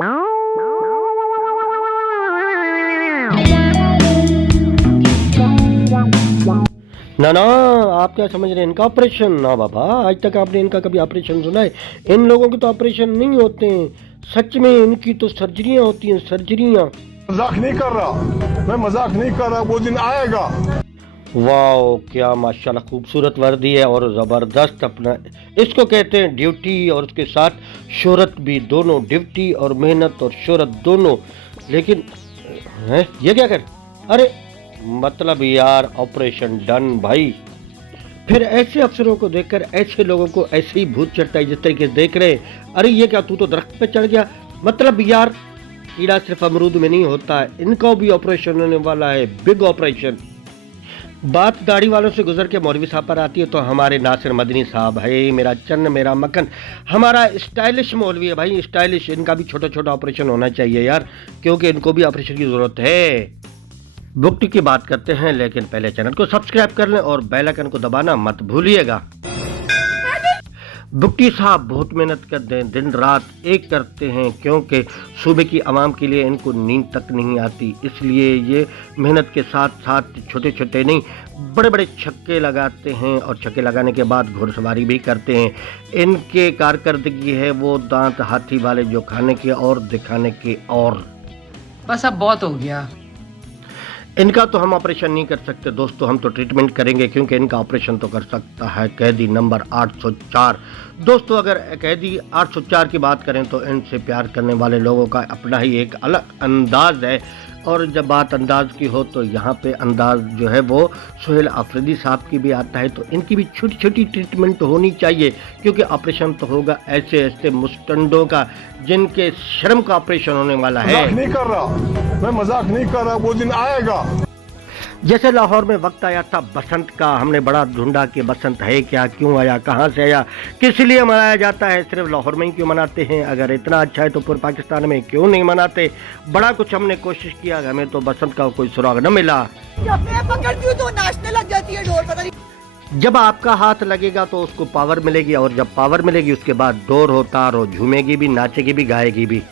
ना ना, आप क्या समझ रहे हैं इनका ऑपरेशन? ना बाबा, आज तक आपने इनका कभी ऑपरेशन सुना है? इन लोगों के तो ऑपरेशन नहीं होते हैं, सच में इनकी तो सर्जरियां होती हैं, सर्जरियां। मजाक नहीं कर रहा, मैं मजाक नहीं कर रहा, वो दिन आएगा। वाह, क्या माशाल्लाह खूबसूरत वर्दी है और ज़बरदस्त अपना, इसको कहते हैं ड्यूटी और उसके साथ शोहरत भी, दोनों ड्यूटी और मेहनत और शोहरत दोनों। लेकिन है ये क्या कर, अरे मतलब यार ऑपरेशन डन भाई। फिर ऐसे अफसरों को देखकर ऐसे लोगों को ऐसे ही भूत चढ़ता है जिस तरीके से देख रहे हैं। अरे ये क्या, तू तो दरख्त पे चढ़ गया। मतलब यार कीड़ा सिर्फ अमरूद में नहीं होता है, इनका भी ऑपरेशन होने वाला है, बिग ऑपरेशन। बात गाड़ी वालों से गुजर के मौलवी साहब पर आती है तो हमारे नासिर मदनी साहब है, मेरा चन्न मेरा मक्खन, हमारा स्टाइलिश मौलवी है भाई, स्टाइलिश। इनका भी छोटा छोटा ऑपरेशन होना चाहिए यार, क्योंकि इनको भी ऑपरेशन की जरूरत है। बुकटी की बात करते हैं, लेकिन पहले चैनल को सब्सक्राइब कर लें और बेल आइकन को दबाना मत भूलिएगा। बुकटी साहब बहुत मेहनत करते हैं, दिन रात एक करते हैं, क्योंकि सूबे की आवाम के लिए इनको नींद तक नहीं आती, इसलिए ये मेहनत के साथ साथ छोटे छोटे नहीं बड़े बड़े छक्के लगाते हैं और छक्के लगाने के बाद घुड़सवारी भी करते हैं। इनके कारकर्दगी है वो दांत हाथी वाले, जो खाने के और दिखाने के और। बस अब बहुत हो गया। इनका तो हम ऑपरेशन नहीं कर सकते दोस्तों, हम तो ट्रीटमेंट करेंगे, क्योंकि इनका ऑपरेशन तो कर सकता है कैदी नंबर 804। दोस्तों अगर कैदी 804 की बात करें तो इनसे प्यार करने वाले लोगों का अपना ही एक अलग अंदाज है। और जब बात अंदाज की हो तो यहाँ पे अंदाज जो है वो सुहेल आफरीदी साहब की भी आता है, तो इनकी भी छोटी छोटी ट्रीटमेंट होनी चाहिए, क्योंकि ऑपरेशन तो होगा ऐसे ऐसे मुस्टंडों का जिनके शर्म का ऑपरेशन होने वाला है। मजाक नहीं कर रहा, मैं मजाक नहीं कर रहा, वो दिन आएगा। जैसे लाहौर में वक्त आया था बसंत का, हमने बड़ा ढूंढा कि बसंत है क्या, क्यों आया, कहाँ से आया, किस लिए मनाया जाता है, सिर्फ लाहौर में ही क्यों मनाते हैं, अगर इतना अच्छा है तो पूरे पाकिस्तान में क्यों नहीं मनाते। बड़ा कुछ हमने कोशिश किया, हमें तो बसंत का कोई सुराग न मिला। तो नाचने लग जाती है डोर, पता नहीं। जब आपका हाथ लगेगा तो उसको पावर मिलेगी, और जब पावर मिलेगी उसके बाद डोर हो, तार हो, झूमेगी भी, नाचेगी भी, गाएगी भी।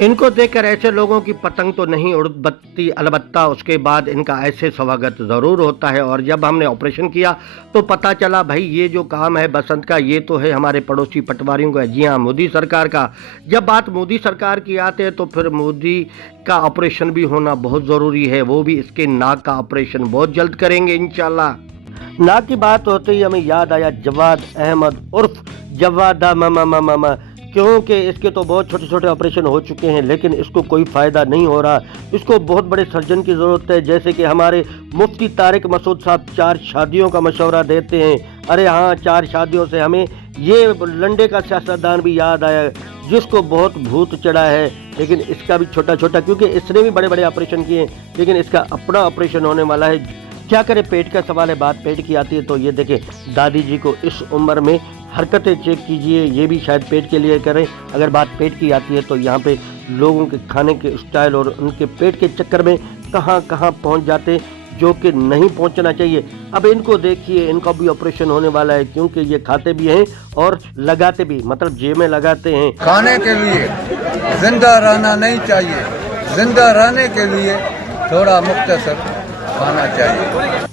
इनको देखकर ऐसे लोगों की पतंग तो नहीं उड़ती, अलबत्ता उसके बाद इनका ऐसे स्वागत ज़रूर होता है। और जब हमने ऑपरेशन किया तो पता चला भाई ये जो काम है बसंत का, ये तो है हमारे पड़ोसी पटवारियों का, जी हाँ मोदी सरकार का। जब बात मोदी सरकार की आते हैं तो फिर मोदी का ऑपरेशन भी होना बहुत ज़रूरी है, वो भी इसके नाक का ऑपरेशन बहुत जल्द करेंगे इंशाल्लाह। नाक की बात होते ही हमें याद आया जवाद अहमद उर्फ जवादा मामा, क्योंकि इसके तो बहुत छोटे छोटे ऑपरेशन हो चुके हैं, लेकिन इसको कोई फ़ायदा नहीं हो रहा। इसको बहुत बड़े सर्जन की ज़रूरत है, जैसे कि हमारे मुफ्ती तारिक मसूद साहब 4 शादियों का मशवरा देते हैं। अरे हाँ, 4 शादियों से हमें ये लंडे का सियासतदान भी याद आया, जिसको बहुत भूत चढ़ा है, लेकिन इसका भी छोटा छोटा, क्योंकि इसने भी बड़े बड़े ऑपरेशन किए, लेकिन इसका अपना ऑपरेशन होने वाला है। क्या करे, पेट का सवाल है, बात पेट की आती है तो ये देखें दादी जी को इस उम्र में हरकतें चेक कीजिए, ये भी शायद पेट के लिए करें। अगर बात पेट की आती है तो यहाँ पे लोगों के खाने के स्टाइल और उनके पेट के चक्कर में कहाँ कहाँ पहुँच जाते, जो कि नहीं पहुँचना चाहिए। अब इनको देखिए, इनका भी ऑपरेशन होने वाला है, क्योंकि ये खाते भी हैं और लगाते भी, मतलब जेब में लगाते हैं। खाने के लिए जिंदा रहना नहीं चाहिए, जिंदा रहने के लिए थोड़ा मुख्तसर खाना चाहिए।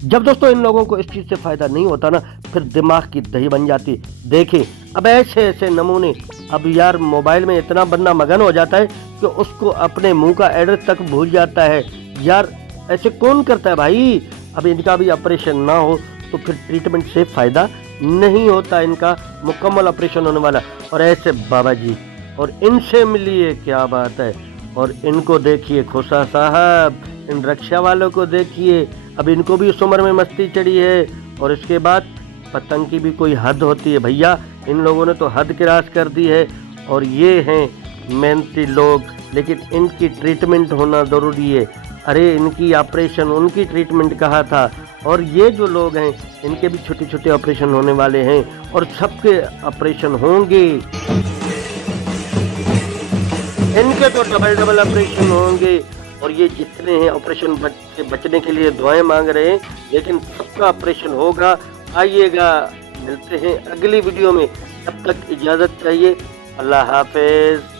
जब दोस्तों इन लोगों को इस चीज़ से फ़ायदा नहीं होता ना, फिर दिमाग की दही बन जाती। देखें अब ऐसे ऐसे नमूने, अब यार मोबाइल में इतना बंदा मगन हो जाता है कि उसको अपने मुंह का एड्रेस तक भूल जाता है। यार ऐसे कौन करता है भाई। अब इनका भी ऑपरेशन ना हो तो फिर ट्रीटमेंट से फ़ायदा नहीं होता, इनका मुकम्मल ऑपरेशन होने वाला। और ऐसे बाबा जी, और इनसे मिलिए, क्या बात है। और इनको देखिए खोसा साहब, इन रक्षा वालों को देखिए, अब इनको भी उस उम्र में मस्ती चढ़ी है। और इसके बाद पतंग की भी कोई हद होती है भैया, इन लोगों ने तो हद क्रॉस कर दी है। और ये हैं मेहनती लोग, लेकिन इनकी ट्रीटमेंट होना ज़रूरी है। अरे इनकी ऑपरेशन, उनकी ट्रीटमेंट कहा था। और ये जो लोग हैं इनके भी छोटे छोटे ऑपरेशन होने वाले हैं, और सबके ऑपरेशन होंगे, इनके तो डबल ऑपरेशन होंगे। और ये जितने हैं ऑपरेशन से बचने के लिए दुआएं मांग रहे हैं, लेकिन सबका ऑपरेशन होगा। आइएगा, मिलते हैं अगली वीडियो में। तब तक इजाज़त चाहिए। अल्लाह हाफिज़।